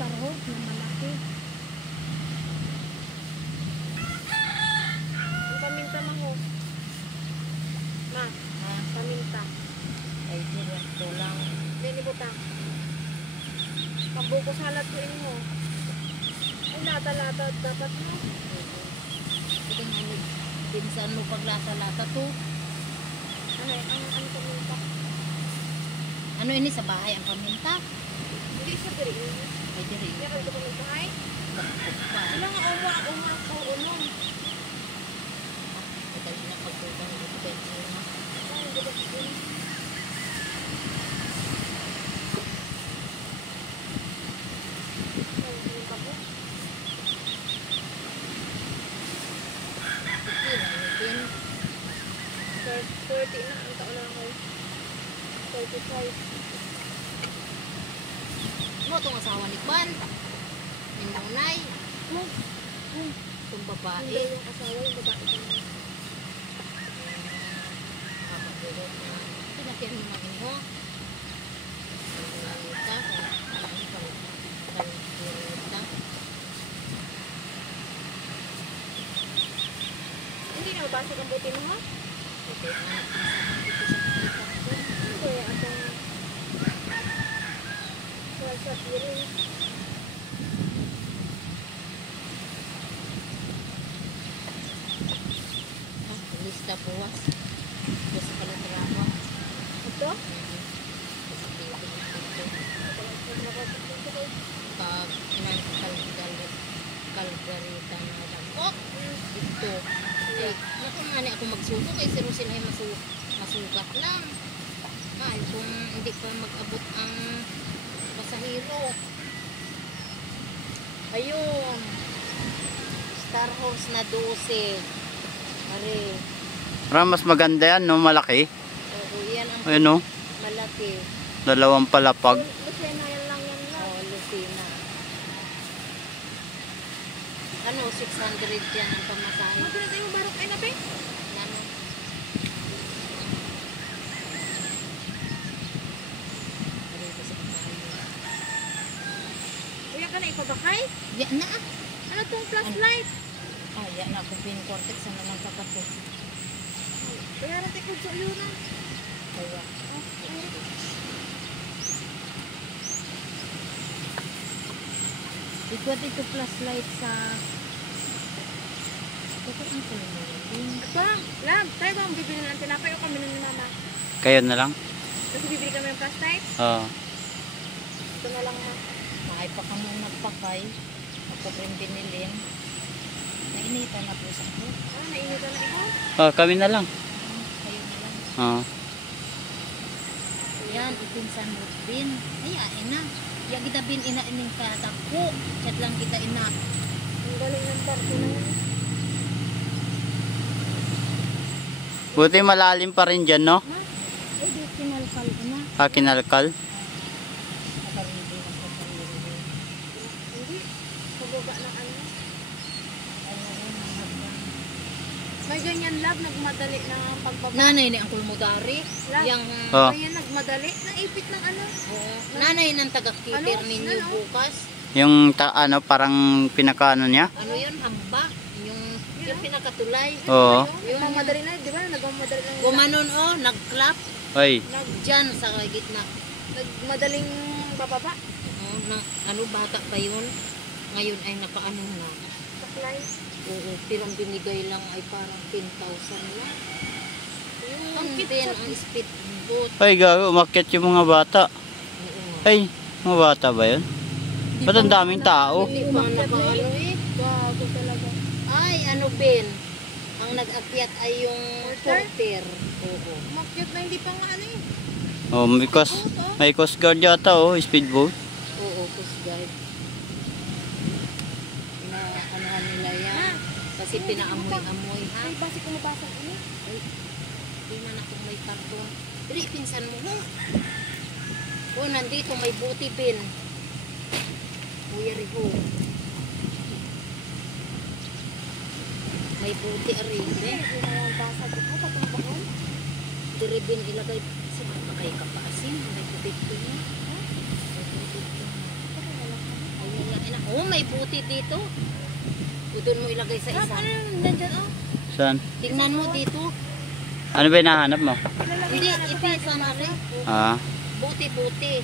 Star Horse na malaki. Ang paminta mo. Ma, paminta. Ay, ito lang. Dini butang. Pambuko salat ko mo. Ay, lata-lata dapat mo. Ito nga, pinsan mo paglata-lata to. Ano paminta? Ano ini sa bahay ang paminta? Hindi siya diri. Ay, diri. Hindi ka ito paminta ay? Wala nga uma ko unom. Ito na pagtutang dito kay Gina. Ay, hindi ba ito? Sige, ano 30 na ang taon na ako. 35. mo itong asawa ni Kwan? Yung nanay? Itong babae? Hindi yung asawa, yung babae ko na. Kapagulot na. Pinakyan mo natin mo. Hindi na mabasag ang buti mo ha? Okay, ano Kaya akong sa piring. lista buwas. Basta pala trabaho. Ito? Pag kalgarita na lang. Oh! Ito. Eh, naku nga ako magsuko kay si Rosin ay masugat lang. Ay, kung hindi pa mag-abot ang pasahero. Ayun. Star Horse na 12. Are. Parang mas maganda yan, no? Malaki. Oo, yan ang Ayun, no? malaki. Dalawang palapag. Lucena yan lang yan lang. Oo, Lucina. Ano, 600 yan ang pamasahe. Magkano tayo barok ay nape? Ano? Ano ito sa bahay? Kuya ka na ipabakay? Yan na. Ano tong flashlight? Ah, yan na. Kung pin-cortex na naman sa kapo. Kaya natin kung so yun na. Kaya. Ikwat ito flashlight sa... Ito ang kulong. Ito, lab, tayo ba ang bibili ng tinapay o kami na ni mama? Kayo na lang. Kasi bibili kami ng flashlight? Oo. Ito na lang ha. Mahay pa kami nagpakay. Ako rin binilin. Nainitan na po sa ko. Ah, nainitan na ikaw? Kami na lang. Kayo na lang. Oo. Yan, ipinsan mo din. Ay, ain na. Yang kita bin ina ining katako. Chat lang kita ina. Ang galing ng barko na yan. Buti malalim pa rin dyan, no? Ha? Eh, di kinalkal ko na. Kinalkal. Nakarindi na sa sarili. Hindi. Pabuga ng ano. May ganyan lab, nagmadali na pagbaba. Nanay ni ang kulmudari. Lab. Yang Oh. Kaya nagmadali. Naipit ng ano. nanay ng taga-keeper Ano? ninyo Ano? bukas. Yung parang pinakaano niya. Ano yun? Hamba? Yung pinakatulay. Oo. Yung mamadali na, di ba? Nagmamadali na. Gumanon nag-clap. Ay. Dyan sa gitna. Nagmadaling bababa. Ano bata pa yun? Ngayon ay nakaano na. Supply. Oo, pero ang binigay lang ay parang 10,000 lang. Ang Ang cute din sa- ang speed boat. Ay, gago. Umakyat yung mga bata. Oo. Ay, mga bata ba yun? Ba't ang daming tao? Hindi pa nakaano eh. Gago talaga. Ay, ano Ben? Ang nag-akyat ay yung porter. Oo. Makyut na hindi pa nga ano eh. Oh, may coast guard yata, oh. Speedboat. Oo, Coast Guard. Pinaanuhan nila yan. Kasi pinaamoy-amoy ha. Ay, basi kumabasa ano? Ay, di man ako may karton. Dili, pinsan mo mo. Oh, nandito may buti bin. Kuya Riho. May buti rin. Hindi na yung basa ko. Patong bakon. Diri bin ilagay. Kasi makakay ka pa asin. May tubig ko niya. May tubig ko. Ayun. Oo, may buti dito. O doon mo ilagay sa Sarap, isa. ano yung nandyan, oh? Saan? Tingnan mo dito. Ano ba yung nahanap mo? Ilalagay Hindi, ka na ito ito. yung ano. Ah. Buti-buti.